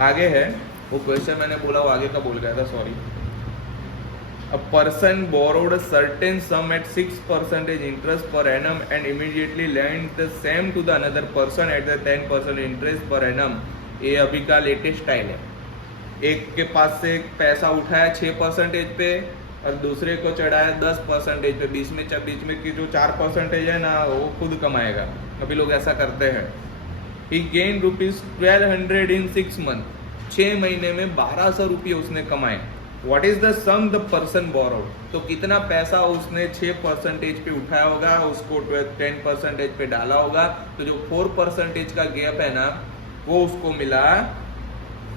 आगे है वो क्वेश्चन, मैंने बोला वो आगे का बोल गया था, sorry. A person borrowed a certain sum at 6% interest per annum and immediately lent the same to the another person at the 10% interest per annum। ये अभी का लेटेस्ट स्टाइल है। एक के पास से पैसा उठाया 6% पे और दूसरे को चढ़ाया 10% पे, बीच में की जो 4% है ना वो खुद कमाएगा। अभी लोग ऐसा करते हैं। He gained ₹1200 in 6 months। 6 महीने में 1200 रुपये उसने कमाए। What is the sum the person borrowed? तो कितना पैसा उसने 6% पे उठाया होगा, उसको 10% पे डाला होगा, तो जो 4% का गैप है ना वो उसको मिला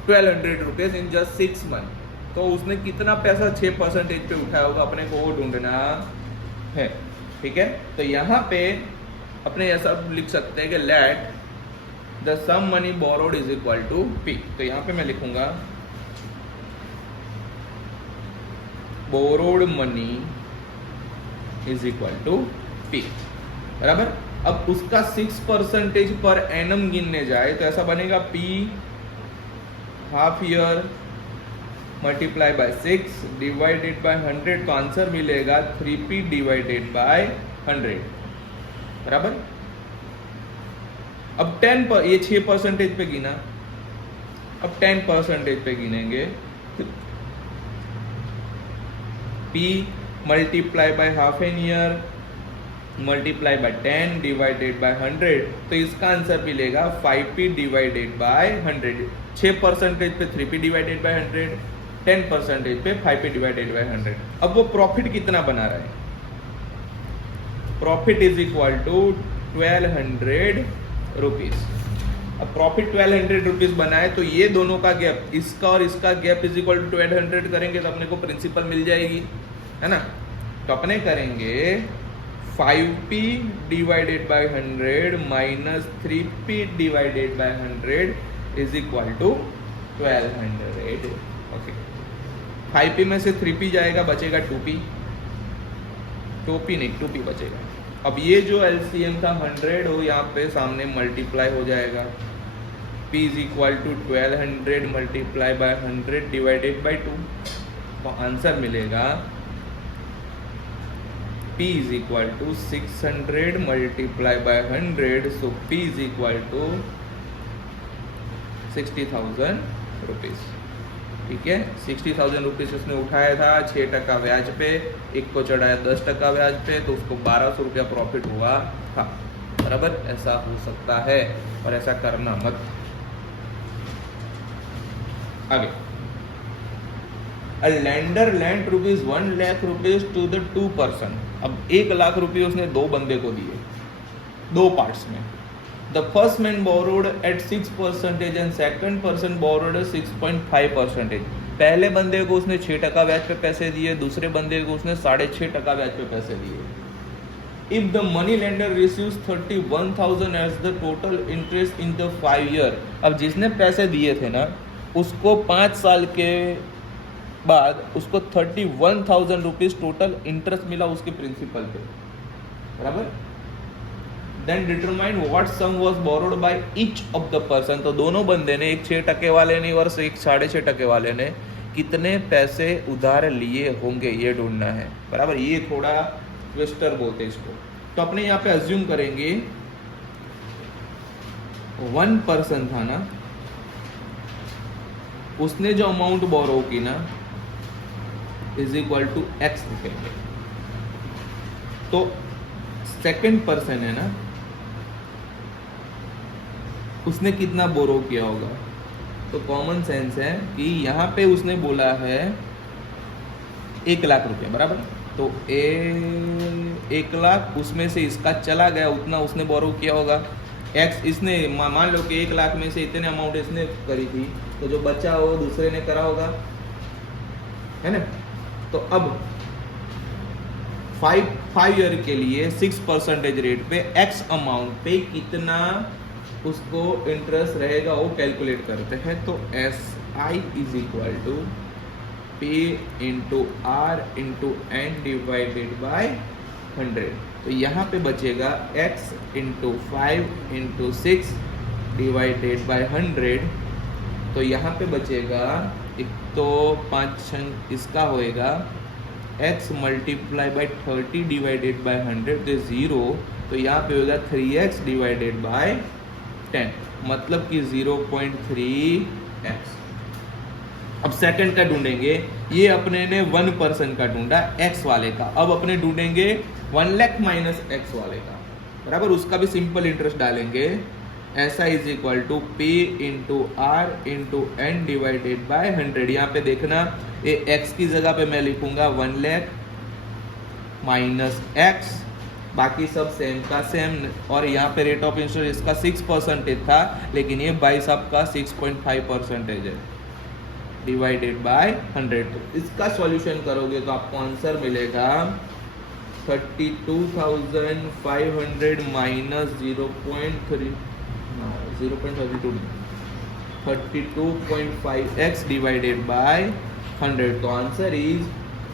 1200 रुपीज इन जस्ट 6 मंथ। तो उसने कितना पैसा 6% पे उठाया होगा, अपने को वो ढूंढना है। ठीक है, तो यहाँ पे अपने ऐसा लिख सकते हैं कि let the sum money borrowed is equal to पी। तो यहाँ पे मैं लिखूंगा borrowed money is equal to पी, बराबर। अब उसका 6% पर एनम गिनने जाए तो ऐसा बनेगा P half year multiply by 6 divided by 100, तो आंसर मिलेगा 3p डिवाइडेड बाय 100, बराबर। अब 10 पर ये 6% पे गिना, अब 10% पे गिनेंगे, p multiply by half an year multiply by 10 divided by 100, तो इसका आंसर मिलेगा 5p डिवाइडेड बाय 100। 6% पे 3p डिवाइडेड बाय 100, 10% पे 5p डिवाइडेड बाय 100। अब वो प्रॉफिट कितना बना रहा है? Profit is equal to 1200 rupees. अब प्रॉफिट 1200 रुपीज बनाए तो ये दोनों का गैप, इसका और इसका गैप इज इक्वल टू 1200 करेंगे तो अपने को प्रिंसिपल मिल जाएगी, है ना। तो अपने करेंगे 5p divided by 100 minus 3p divided by 100 is equal to 1200। Okay, 5p में से 3p जाएगा, बचेगा 2p, 2p नहीं 2p बचेगा। अब ये जो LCM था 100 हो यहाँ पे सामने मल्टीप्लाई हो जाएगा, p is equal to 1200 multiply by 100 divided by 2, तो आंसर मिलेगा p is equal to 600 multiplied by 100, so p is equal to 60,000 rupees. ठीक है, 60,000 रुपीज उसने उठाया था 6% ब्याज पे, एक को चढ़ाया 10% ब्याज पे, तो उसको 1200 रुपया प्रॉफिट हुआ था, बराबर। ऐसा हो सकता है और ऐसा करना मत। आगे, A lender lent ₹1 lakh to the 2 person। अब 1 लाख रुपये उसने 2 बंदे को दिए, 2 पार्ट्स में। The first man borrowed at 6% and second person borrowed at 6.5%। पहले बंदे को उसने 6% ब्याज पे पैसे दिए, दूसरे बंदे को उसने 6.5% ब्याज पे पैसे दिए। If the money lender receives 31,000 as the total interest in the 5 year। अब जिसने पैसे दिए थे ना उसको 5 साल के बाद उसको 31,000 रुपीज टोटल इंटरेस्ट मिला उसके प्रिंसिपल पे, बराबर। Then determine what sum was borrowed by each of the person. तो दोनों बंदे ने, एक 6% वाले ने और एक 6.5% वाले ने कितने पैसे उधार लिए होंगे ये ढूंढना है, बराबर। ये थोड़ा ट्विस्टर बोलते हैं इसको। तो अपने यहाँ पे अज्यूम करेंगे 1 पर्सन था ना, उसने जो अमाउंट बोरो की ना इज इक्वल टू x लिखेंगे। तो सेकंड पर्सन है ना, उसने कितना बोरो किया होगा? तो कॉमन सेंस है कि यहाँ पे उसने बोला है 1 लाख रुपए, बराबर। तो 1 लाख उसमें से इसका चला गया, उतना उसने बोरो किया होगा। x इसने मान लो कि 1 लाख में से इतने अमाउंट इसने करी थी, तो जो बचा वो दूसरे ने करा होगा, है ना। तो अब 5 ईयर के लिए 6% रेट पे x अमाउंट पे कितना उसको इंटरेस्ट रहेगा वो कैलकुलेट करते हैं। तो SI is equal to P into R into N divided by 100। तो यहाँ पे बचेगा x into 5 into 6 divided by 100 तो यहाँ पे बचेगा एक तो 5 इसका होएगा x multiply by 30 divided by 100 तो 0, तो यहाँ पे होगा 3x डिवाइडेड बाई 10, मतलब कि 0.3x। अब सेकंड का ढूंढेंगे, ये अपने ने 1% का ढूंढा x वाले का, अब अपने ढूंढेंगे 1 लाख माइनस x वाले का, बराबर। उसका भी सिंपल इंटरेस्ट डालेंगे, ऐसा is equal to P into R into N divided by 100। यहाँ पे देखना, ये x की जगह पे मैं लिखूंगा 1 लाख माइनस x, बाकी सब सेम का सेम। और यहाँ पे रेट ऑफ इंटरेस्ट इसका 6% था, लेकिन ये भाई साहब का 6.5% है, डिवाइडेड बाय 100। तो इसका सॉल्यूशन करोगे तो आपको आंसर मिलेगा 32,500 माइनस 32.5x डिवाइडेड बाय 100। तो आंसर इज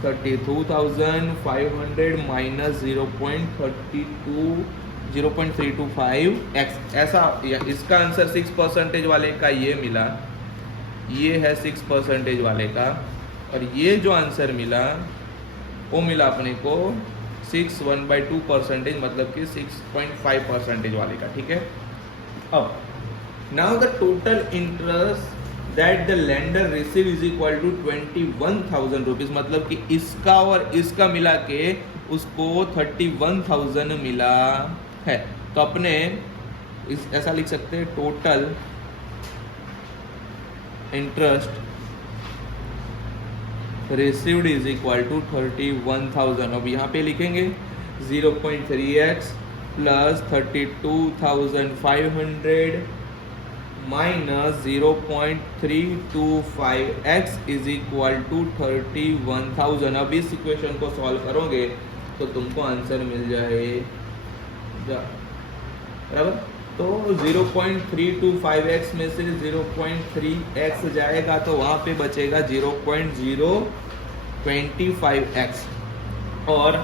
32,500 माइनस 0.325x। ऐसा इसका आंसर 6% वाले का ये मिला, ये है 6% वाले का, और ये जो आंसर मिला वो मिला अपने को 6/2%, मतलब कि 6.5% वाले का, ठीक है। अब now the total interest that the lender receive is equal to 21,000 rupees, मतलब कि इसका और इसका मिला के उसको 31,000 मिला है। तो अपने ऐसा लिख सकते हैं, total interest received is equal to 31,000। अब यहाँ पे लिखेंगे 0.3x plus 32,500 minus 0.325x is equal to 31,000। अब इस इक्वेशन को सॉल्व करोगे तो तुमको आंसर मिल जाएगा, बराबर। तो 0.325x में से 0.3x जाएगा तो वहाँ पे बचेगा 0.025x, और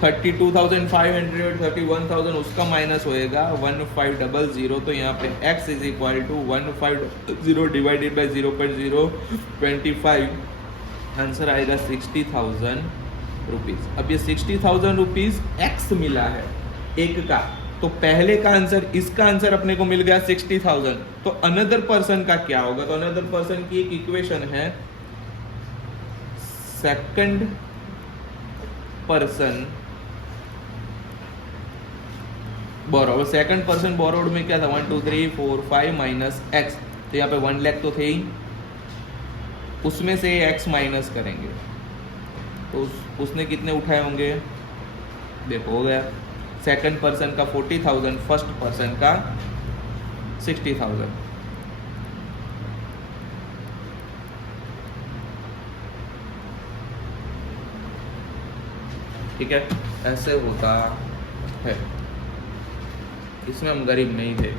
32,500 31,000 उसका माइनस होएगा 1500। तो यहाँ पे x is equal to 150 divided by 0.025, answer आएगा 60,000 रुपीज। अब ये 60,000 रुपीज x मिला है एक का, तो पहले का आंसर, इसका आंसर अपने को मिल गया 60,000। तो अनदर पर्सन का क्या होगा? तो अनदर पर्सन की एक इक्वेशन है, second person borrowed. Second person borrowed में क्या था? 1 2 3 4 5 माइनस एक्स। तो यहाँ पे 1 लाख तो थे ही, उसमें से x माइनस करेंगे तो उसने कितने उठाए होंगे? देखो हो गया, सेकंड पर्सन का 40,000, फर्स्ट पर्सन का 60,000। ठीक है, ऐसे होता है। इसमें हम गरीब नहीं थे।